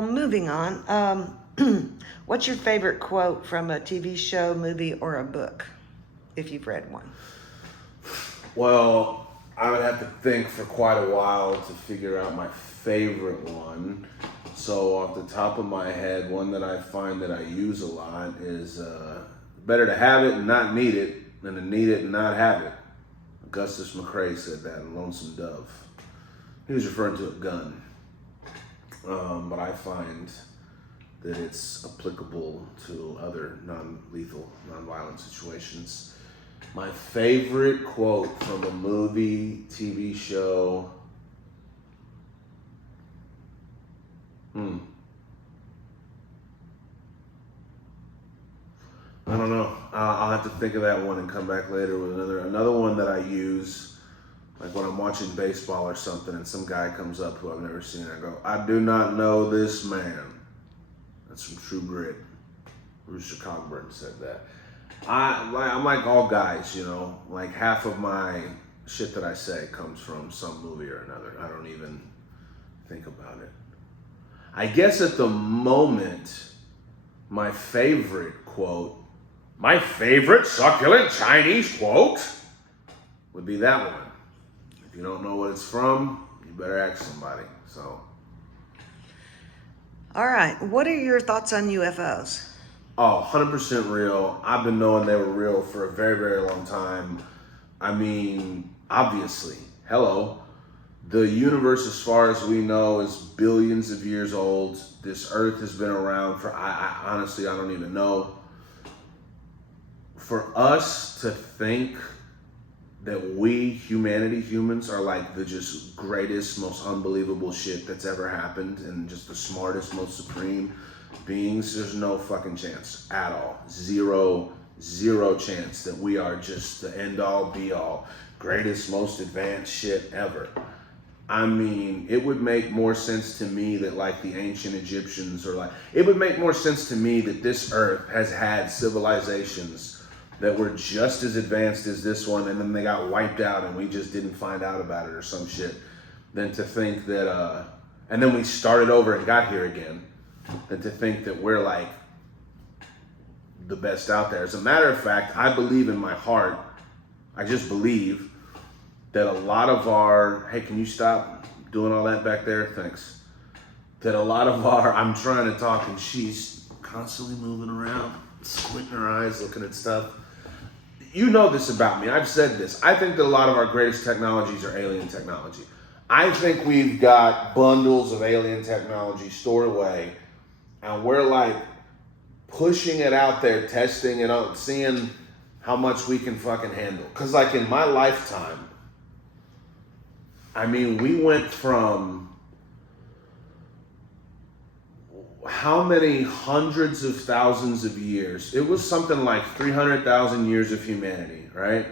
Well, moving on. What's your favorite quote from a TV show, movie, or a book, if you've read one? Well, I would have to think for quite a while to figure out my favorite one. So off the top of my head, one that I find that I use a lot is better to have it and not need it than to need it and not have it. Augustus McCrae said that in Lonesome Dove. He was referring to a gun. But I find that it's applicable to other non-lethal, non-violent situations. My favorite quote from a movie, TV show. I don't know. I'll have to think of that one and come back later with another one that I use, like when I'm watching baseball or something, and some guy comes up who I've never seen. I go, "I do not know this man." That's from True Grit. Rooster Cogburn said that. I'm like all guys, you know. Like half of my shit that I say comes from some movie or another. I don't even think about it. I guess at the moment, my favorite quote, my favorite succulent Chinese quote, would be that one. If you don't know what it's from, you better ask somebody. So. All right. What are your thoughts on UFOs? Oh, 100% real. I've been knowing they were real for a very, very long time. I mean, obviously, hello. The universe, as far as we know, is billions of years old. This earth has been around for, I honestly, I don't even know. For us to think that we, humans, are like the just greatest, most unbelievable shit that's ever happened and just the smartest, most supreme beings, there's no fucking chance at all. Zero chance that we are just the end all be all, greatest, most advanced shit ever. I mean, it would make more sense to me that like the ancient Egyptians it would make more sense to me that this earth has had civilizations that were just as advanced as this one and then they got wiped out and we just didn't find out about it or some shit, than to think that, and then we started over and got here again, than to think that we're like the best out there. As a matter of fact, I believe in my heart, I just believe that a lot of our, hey, can you stop doing all that back there? Thanks. That a lot of our, I'm trying to talk and she's constantly moving around, squinting her eyes, looking at stuff. You know this about me. I've said this. I think that a lot of our greatest technologies are alien technology. I think we've got bundles of alien technology stored away and we're like pushing it out there, testing it out, seeing how much we can fucking handle. Because like in my lifetime, I mean, we went from how many hundreds of thousands of years? It was something like 300,000 years of humanity, right?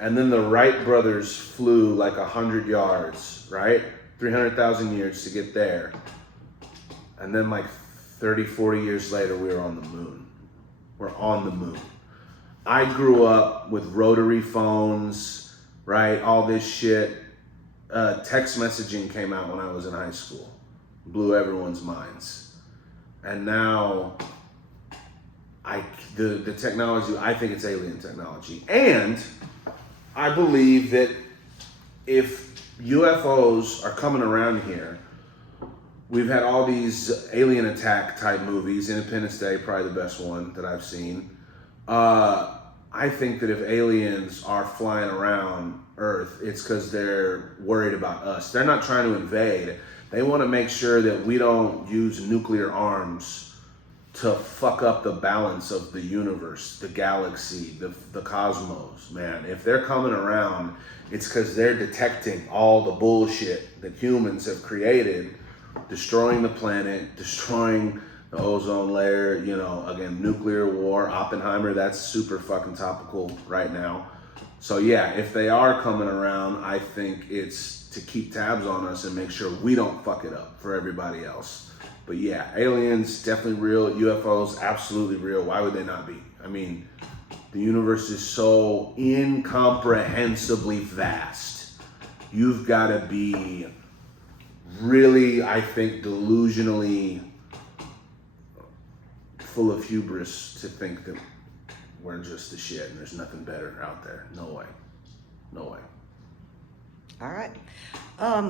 And then the Wright brothers flew like 100 yards, right? 300,000 years to get there. And then like 30, 40 years later, we were on the moon. We're on the moon. I grew up with rotary phones, right? All this shit. Text messaging came out when I was in high school. Blew everyone's minds. And now, the technology, I think it's alien technology. And I believe that if UFOs are coming around here, we've had all these alien attack type movies. Independence Day, probably the best one that I've seen. I think that if aliens are flying around Earth, it's because they're worried about us. They're not trying to invade. They want to make sure that we don't use nuclear arms to fuck up the balance of the universe, the galaxy, the cosmos, man. If they're coming around, it's because they're detecting all the bullshit that humans have created, destroying the planet, destroying the ozone layer, you know, again, nuclear war, Oppenheimer, that's super fucking topical right now. So yeah, if they are coming around, I think it's to keep tabs on us and make sure we don't fuck it up for everybody else. But yeah, aliens, definitely real. UFOs, absolutely real. Why would they not be? I mean, the universe is so incomprehensibly vast. You've got to be really, I think, delusionally full of hubris to think that we're just the shit and there's nothing better out there. No way. No way. All right.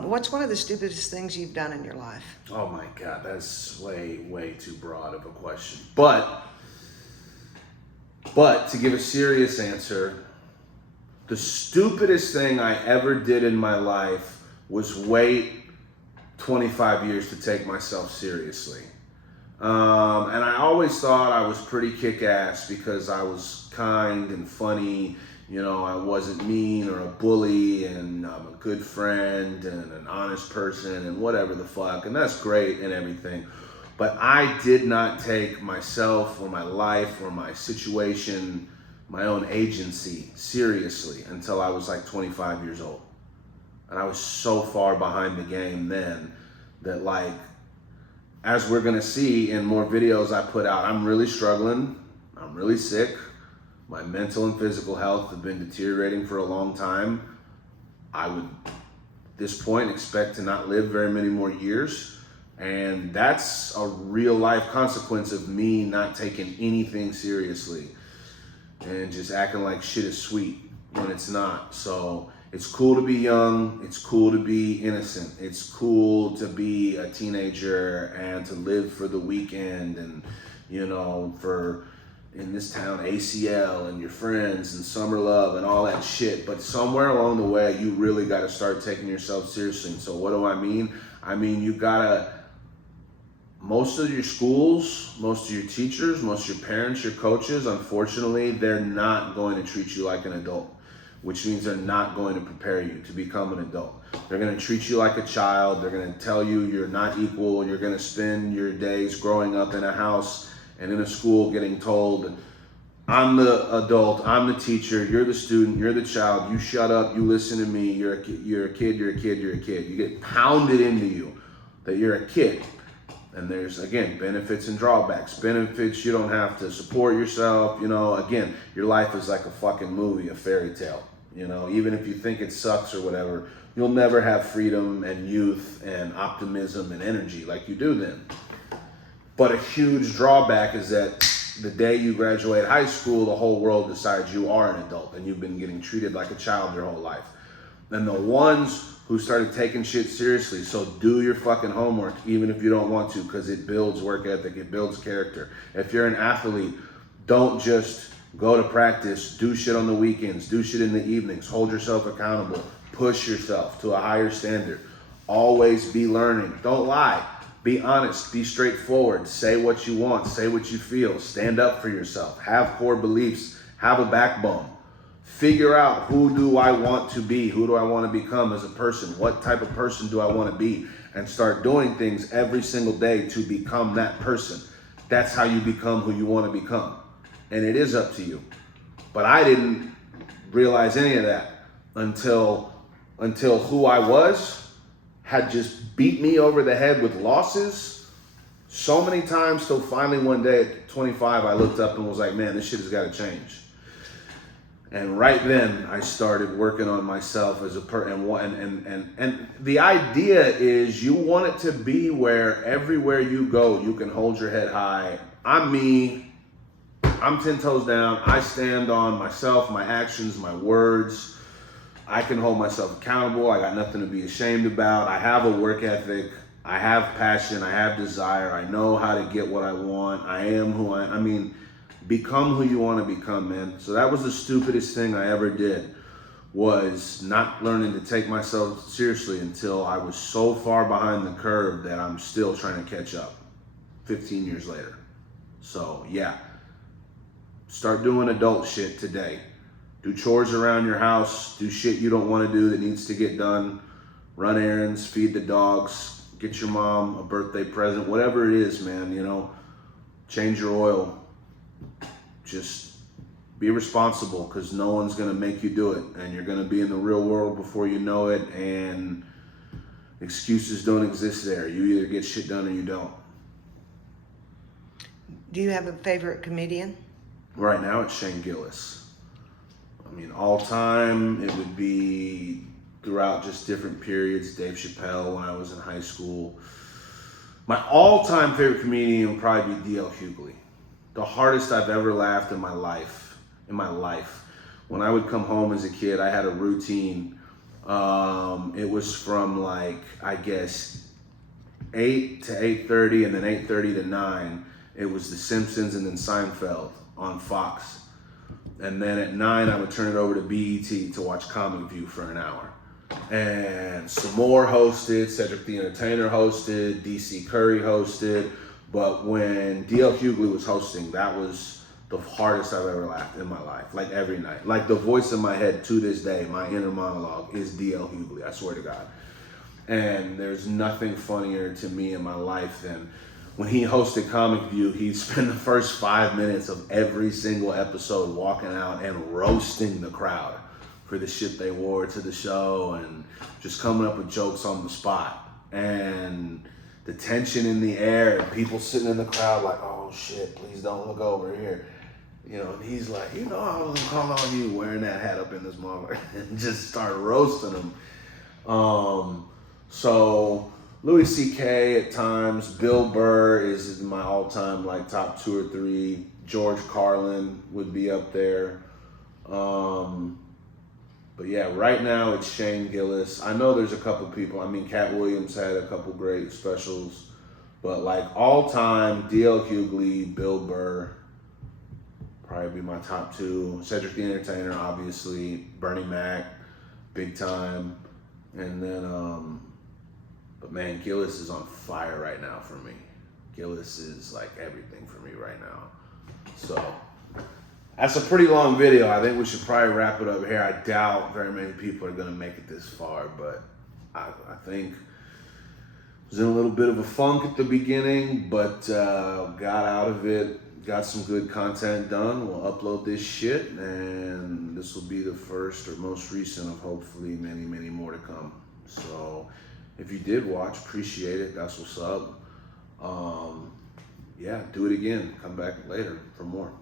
What's one of the stupidest things you've done in your life? Oh my God, that's way too broad of a question. But to give a serious answer, the stupidest thing I ever did in my life was wait 25 years to take myself seriously. And I always thought I was pretty kick-ass because I was kind and funny. You know, I wasn't mean or a bully, and I'm a good friend and an honest person and whatever the fuck. And that's great and everything. But I did not take myself or my life or my situation, my own agency seriously until I was like 25 years old. And I was so far behind the game then that, like, as we're gonna see in more videos I put out, I'm really struggling. I'm really sick. My mental and physical health have been deteriorating for a long time. I would, at this point, expect to not live very many more years. And that's a real life consequence of me not taking anything seriously and just acting like shit is sweet when it's not. So it's cool to be young. It's cool to be innocent. It's cool to be a teenager and to live for the weekend and, you know, for, in this town, ACL and your friends and summer love and all that shit. But somewhere along the way, you really got to start taking yourself seriously. And so what do I mean? I mean, you gotta, most of your schools, most of your teachers, most of your parents, your coaches, unfortunately, they're not going to treat you like an adult, which means they're not going to prepare you to become an adult. They're going to treat you like a child. They're going to tell you you're not equal. You're going to spend your days growing up in a house and in a school getting told, I'm the adult, I'm the teacher, you're the student, you're the child, you shut up, you listen to me, you're a kid, you're a kid, you're a kid, you're a kid. You get pounded into you that you're a kid. And there's, again, benefits and drawbacks. Benefits, you don't have to support yourself. You know, again, your life is like a fucking movie, a fairy tale. You know, even if you think it sucks or whatever, you'll never have freedom and youth and optimism and energy like you do then. But a huge drawback is that the day you graduate high school, the whole world decides you are an adult and you've been getting treated like a child your whole life. And the ones who started taking shit seriously, so do your fucking homework even if you don't want to, because it builds work ethic, it builds character. If you're an athlete, don't just go to practice, do shit on the weekends, do shit in the evenings, hold yourself accountable, push yourself to a higher standard. Always be learning. Don't lie. Be honest, be straightforward, say what you want, say what you feel, stand up for yourself, have core beliefs, have a backbone. Figure out, who do I want to be? Who do I want to become as a person? What type of person do I want to be? And start doing things every single day to become that person. That's how you become who you want to become. And it is up to you. But I didn't realize any of that until who I was had just beat me over the head with losses so many times, till finally one day at 25, I looked up and was like, man, this shit has got to change. And right then I started working on myself as a and the idea is you want it to be where everywhere you go, you can hold your head high. I'm me. I'm 10 toes down. I stand on myself, my actions, my words. I can hold myself accountable. I got nothing to be ashamed about. I have a work ethic. I have passion. I have desire. I know how to get what I want. I am who I mean, become who you want to become, man. So that was the stupidest thing I ever did, was not learning to take myself seriously until I was so far behind the curve that I'm still trying to catch up 15 years later. So yeah, start doing adult shit today. Do chores around your house, do shit you don't want to do that needs to get done, run errands, feed the dogs, get your mom a birthday present, whatever it is, man, you know, change your oil. Just be responsible, because no one's going to make you do it, and you're going to be in the real world before you know it, and excuses don't exist there. You either get shit done or you don't. Do you have a favorite comedian? Right now it's Shane Gillis. I mean, all time, it would be throughout just different periods. Dave Chappelle when I was in high school. My all-time favorite comedian would probably be D.L. Hughley. the hardest I've ever laughed in my life. When I would come home as a kid, I had a routine. It was from like, I guess 8 to 8:30, and then 8:30 to 9. It was The Simpsons and then Seinfeld on Fox. And then at 9, I would turn it over to BET to watch Comic View for an hour. And some more hosted, Cedric the Entertainer hosted, DC Curry hosted. But when DL Hughley was hosting, that was the hardest I've ever laughed in my life. Like every night. Like the voice in my head to this day, my inner monologue is DL Hughley, I swear to God. And there's nothing funnier to me in my life than when he hosted Comic View. He'd spend the first 5 minutes of every single episode walking out and roasting the crowd for the shit they wore to the show and just coming up with jokes on the spot. And the tension in the air and people sitting in the crowd like, oh shit, please don't look over here. You know, and he's like, you know, I was gonna call on you wearing that hat up in this motherfucker and just start roasting them. So Louis C.K. at times, Bill Burr is my all-time like top 2 or 3. George Carlin would be up there. But yeah, right now it's Shane Gillis. I know there's a couple people. I mean, Cat Williams had a couple great specials, but like all-time, DL Hughley, Bill Burr, probably be my top 2. Cedric the Entertainer, obviously. Bernie Mac, big time. And then, but man, Gillis is on fire right now for me. Gillis is like everything for me right now. So that's a pretty long video. I think we should probably wrap it up here. I doubt very many people are gonna make it this far, but I think I was in a little bit of a funk at the beginning, but got out of it, got some good content done. We'll upload this shit, and this will be the first or most recent of hopefully many, many more to come. So if you did watch, appreciate it. That's what's up. Yeah, do it again. Come back later for more.